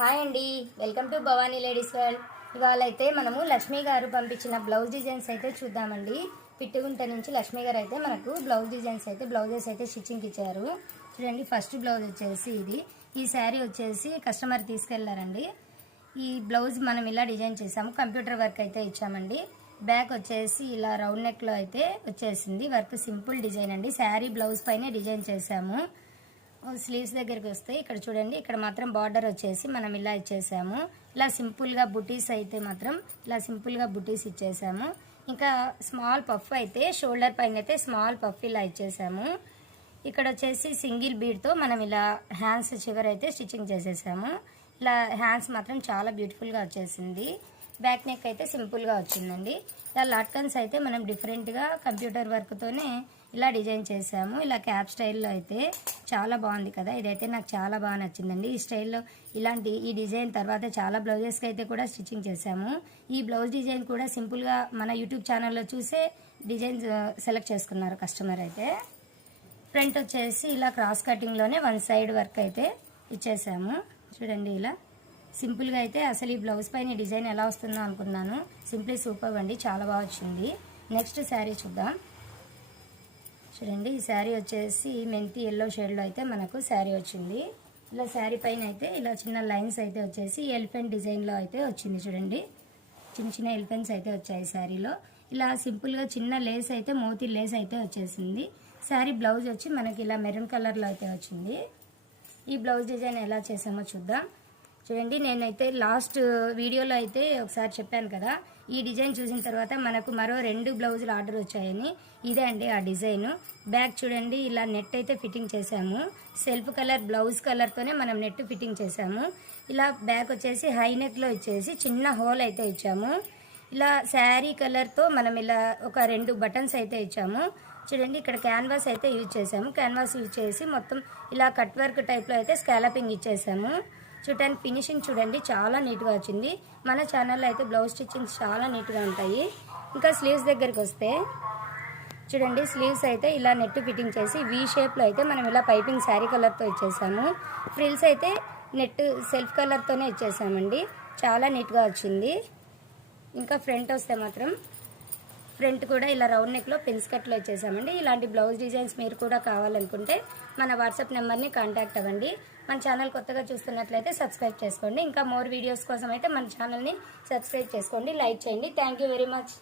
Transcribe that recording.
Hi అండి, welcome to Bhavani ladies world. ఇవాళ అయితే మనము లక్ష్మి గారు పంపించిన బ్లౌజ్ డిజైన్స్ అయితే చూద్దామండి. పిట్టుగుంట నుంచి లక్ష్మి గారు అయితే మనకు బ్లౌజెస్ అయితే స్టిచ్చింగ్ ఇచ్చారు. చూడండి, ఫస్ట్ బ్లౌజ్ వచ్చేసి ఇది. ఈ శారీ వచ్చేసి కస్టమర్ తీసుకెళ్లారండి. ఈ బ్లౌజ్ మనం ఇలా డిజైన్ చేసాము, కంప్యూటర్ వర్క్ అయితే ఇచ్చామండి. బ్యాక్ వచ్చేసి ఇలా రౌండ్ నెక్లో అయితే వచ్చేసింది. వర్క్ సింపుల్ డిజైన్ అండి. శారీ బ్లౌజ్ పైనే డిజైన్ చేసాము. స్లీవ్స్ దగ్గరికి వస్తే ఇక్కడ చూడండి, ఇక్కడ మాత్రం బార్డర్ వచ్చేసి మనం ఇలా ఇచ్చేసాము. ఇలా సింపుల్గా బుటీస్ అయితే మాత్రం ఇలా సింపుల్గా బుటీస్ ఇచ్చేసాము. ఇంకా స్మాల్ పఫ్ అయితే షోల్డర్ పైన అయితే స్మాల్ పఫ్ ఇలా ఇచ్చేసాము. ఇక్కడ వచ్చేసి సింగిల్ బీడ్తో మనం ఇలా హ్యాండ్స్ చివర అయితే స్టిచ్చింగ్ చేసేసాము. ఇలా హ్యాండ్స్ మాత్రం చాలా బ్యూటిఫుల్గా వచ్చేసింది. బ్యాక్ నెక్ అయితే సింపుల్గా వచ్చిందండి. ఇలా లట్కన్స్ అయితే మనం డిఫరెంట్గా కంప్యూటర్ వర్క్తోనే ఇలా డిజైన్ చేసాము. ఇలా క్యాప్ స్టైల్లో అయితే చాలా బాగుంది కదా. ఇదైతే నాకు చాలా బాగా నచ్చిందండి. ఈ స్టైల్లో ఈ డిజైన్ తర్వాత చాలా బ్లౌజెస్కి అయితే కూడా స్టిచ్చింగ్ చేసాము. ఈ బ్లౌజ్ డిజైన్ కూడా సింపుల్గా మన యూట్యూబ్ ఛానల్లో చూసే డిజైన్ సెలెక్ట్ చేసుకున్నారు కస్టమర్ అయితే. ఫ్రంట్ వచ్చేసి ఇలా క్రాస్ కటింగ్లోనే వన్ సైడ్ వర్క్ అయితే ఇచ్చేసాము. చూడండి, ఇలా సింపుల్గా అయితే అసలు ఈ బ్లౌజ్ పైన డిజైన్ ఎలా వస్తుందో అనుకున్నాను. సింప్లీ సూపర్ అండి, చాలా బాగా వచ్చింది. నెక్స్ట్ శారీ చూద్దాం. చూడండి, ఈ శారీ వచ్చేసి మెంతి ఎల్లో షేడ్లో అయితే మనకు శారీ వచ్చింది. ఇలా శారీ పైన అయితే ఇలా చిన్న లైన్స్ అయితే వచ్చేసి ఎలిఫెంట్ డిజైన్లో అయితే వచ్చింది. చూడండి, చిన్న చిన్న ఎలిఫెంట్స్ అయితే వచ్చాయి శారీలో. ఇలా సింపుల్గా చిన్న లేస్ అయితే మోతీ లేస్ అయితే వచ్చేసింది. శారీ బ్లౌజ్ వచ్చి మనకి ఇలా మెరూన్ కలర్లో అయితే వచ్చింది. ఈ బ్లౌజ్ డిజైన్ ఎలా చేసామో చూద్దాం. చూడండి, నేనైతే లాస్ట్ వీడియోలో అయితే ఒకసారి చెప్పాను కదా, ఈ డిజైన్ చూసిన తర్వాత మనకు మరో 2 బ్లౌజులు ఆర్డర్ వచ్చాయని. ఇదే అండి ఆ డిజైన్. బ్యాక్ చూడండి, ఇలా నెట్ అయితే ఫిట్టింగ్ చేసాము. సెల్ఫ్ కలర్ బ్లౌజ్ కలర్తోనే మనం నెట్ ఫిట్టింగ్ చేసాము. ఇలా బ్యాక్ వచ్చేసి హై నెక్లో ఇచ్చేసి చిన్న హోల్ అయితే ఇచ్చాము. ఇలా శారీ కలర్తో మనం ఇలా ఒక 2 బటన్స్ అయితే ఇచ్చాము. చూడండి, ఇక్కడ క్యాన్వాస్ అయితే యూజ్ చేసాము. క్యాన్వాస్ యూజ్ చేసి మొత్తం ఇలా కట్ వర్క్ టైప్లో అయితే స్కాలపింగ్ ఇచ్చేసాము. చూడటానికి ఫినిషింగ్ చూడండి, చాలా నీట్గా వచ్చింది. మన ఛానల్లో అయితే బ్లౌజ్ స్టిచ్చింగ్స్ చాలా నీట్గా ఉంటాయి. ఇంకా స్లీవ్స్ దగ్గరికి వస్తే చూడండి, స్లీవ్స్ అయితే ఇలా నెట్ ఫిట్టింగ్ చేసి వీ షేప్లో అయితే మనం ఇలా పైపింగ్ శారీ కలర్తో ఇచ్చేసాము. ఫ్రిల్స్ అయితే నెట్ సెల్ఫ్ కలర్తోనే ఇచ్చేసామండి. చాలా నీట్గా వచ్చింది. ఇంకా ఫ్రంట్ వస్తే మాత్రం ఫ్రంట్ కూడా ఇలా రౌండ్ నెక్లో పిన్స్ కట్లో ఇచ్చేసామండి. ఇలాంటి బ్లౌజ్ డిజైన్స్ మీరు కూడా కావాలనుకుంటే మన వాట్సాప్ నెంబర్ని కాంటాక్ట్ అవ్వండి. మన ఛానల్ కొత్తగా చూస్తున్నట్లయితే సబ్స్క్రైబ్ చేసుకోండి. ఇంకా మోర్ వీడియోస్ కోసం అయితే మన ఛానల్ని సబ్స్క్రైబ్ చేసుకోండి, లైక్ చేయండి. Thank you very much.